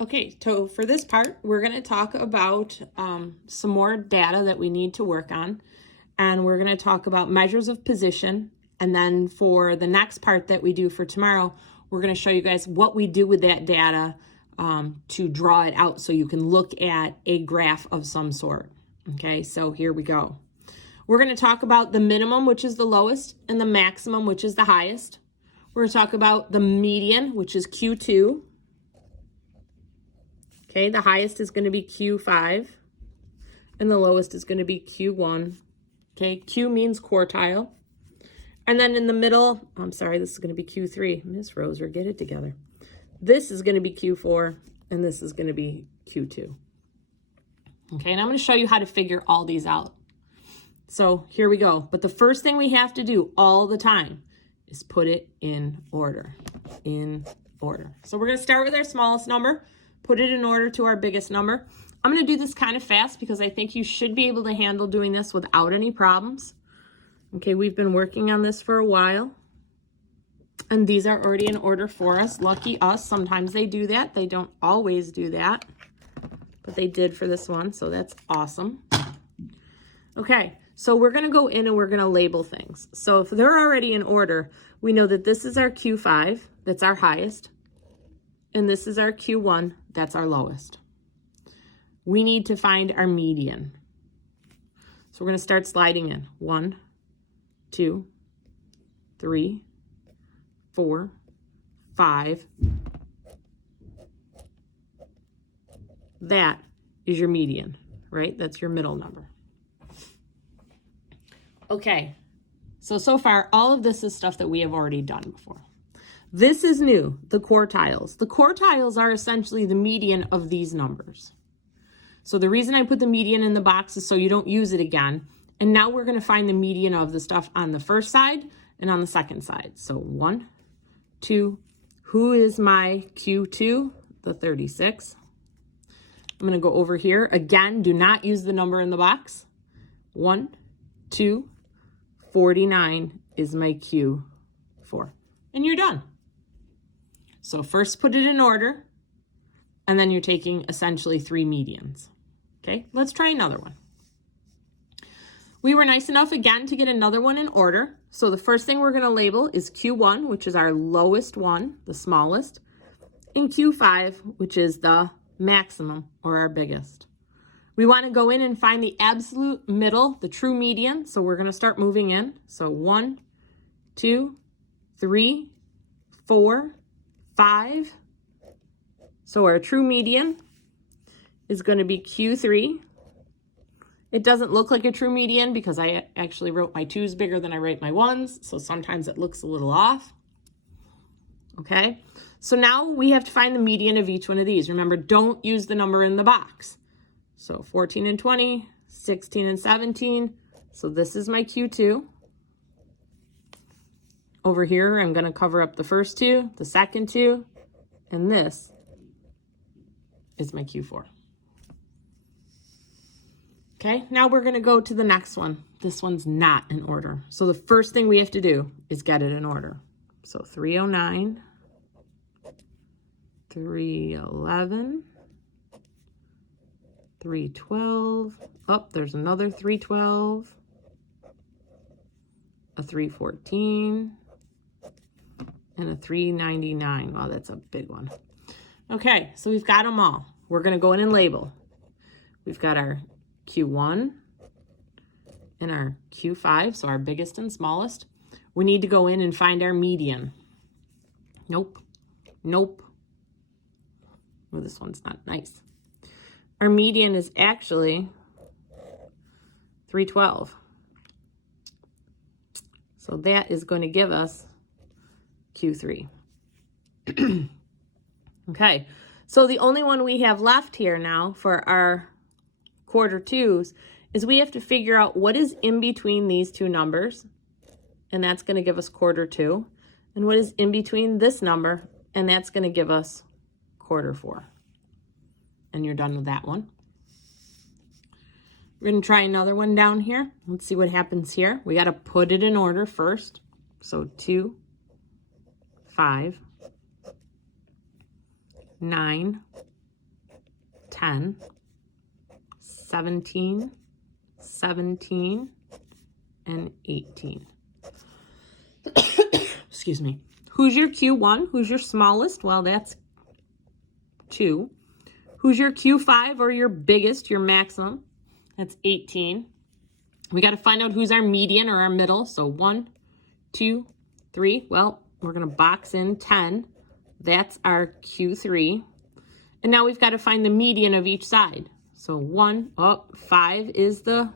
Okay, so for this part, we're going to talk about some more data that we need to work on. And we're going to talk about measures of position. And then for the next part that we do for tomorrow, we're going to show you guys what we do with that data to draw it out so you can look at a graph of some sort. Okay, so here we go. We're going to talk about the minimum, which is the lowest, and the maximum, which is the highest. We're going to talk about the median, which is Q2. Okay, the highest is going to be Q5, and the lowest is going to be Q1. Okay, Q means quartile. And then in the middle, I'm sorry, this is going to be Q3. Miss Roser, get it together. This is going to be Q4, and this is going to be Q2. Okay, and I'm going to show you how to figure all these out. So here we go. But the first thing we have to do all the time is put it in order. So we're going to start with our smallest number, put it in order to our biggest number. I'm going to do this kind of fast because I think you should be able to handle doing this without any problems. Okay, we've been working on this for a while. And these are already in order for us. Lucky us. Sometimes they do that. They don't always do that. But they did for this one, so that's awesome. Okay, so we're going to go in and we're going to label things. So if they're already in order, we know that this is our Q5, that's our highest. And this is our Q1, that's our lowest. We need to find our median. So we're going to start sliding in. 1, 2, 3, 4, 5. That is your median, right? That's your middle number. Okay, so far, all of this is stuff that we have already done before. This is new, the quartiles. The quartiles are essentially the median of these numbers. So the reason I put the median in the box is so you don't use it again. And now we're going to find the median of the stuff on the first side and on the second side. So 1, 2, who is my Q2? The 36. I'm going to go over here. Again, do not use the number in the box. 1, 2, 49 is my Q4. And you're done. So first put it in order, and then you're taking essentially 3 medians. Okay, let's try another one. We were nice enough again to get another one in order. So the first thing we're going to label is Q1, which is our lowest one, the smallest, and Q5, which is the maximum or our biggest. We want to go in and find the absolute middle, the true median. So we're going to start moving in. So 1, 2, 3, 4, 5. So our true median is going to be Q3. It doesn't look like a true median because I actually wrote my 2's bigger than I write my 1's. So sometimes it looks a little off. Okay. So now we have to find the median of each one of these. Remember, don't use the number in the box. So 14 and 20, 16 and 17. So this is my Q2. Over here, I'm going to cover up the first 2, the second 2, and this is my Q4. Okay, now we're going to go to the next one. This one's not in order. So the first thing we have to do is get it in order. So 309, 311, 312. Oh, there's another 312, a 314, and a 399. Wow, that's a big one. Okay, so we've got them all. We're going to go in and label. We've got our Q1 and our Q5, so our biggest and smallest. We need to go in and find our median. Nope. Well, this one's not nice. Our median is actually 312. So that is going to give us Q3. Okay, so the only one we have left here now for our quarter 2s is we have to figure out what is in between these two numbers, and that's going to give us quarter 2, and what is in between this number, and that's going to give us quarter 4. And you're done with that one. We're going to try another one down here. Let's see what happens here. We got to put it in order first. So 2, 5, 9, 10, 17, 17, and 18. Excuse me. Who's your Q1? Who's your smallest? Well, that's 2. Who's your Q5 or your biggest, your maximum? That's 18. We got to find out who's our median or our middle. So 1, 2, 3. Well, we're going to box in 10. That's our Q3. And now we've got to find the median of each side. So 5 is the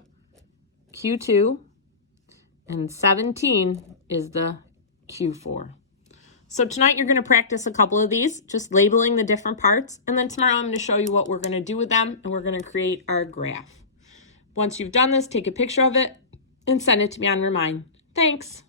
Q2. And 17 is the Q4. So tonight you're going to practice a couple of these, just labeling the different parts. And then tomorrow I'm going to show you what we're going to do with them, and we're going to create our graph. Once you've done this, take a picture of it and send it to me on Remind. Thanks.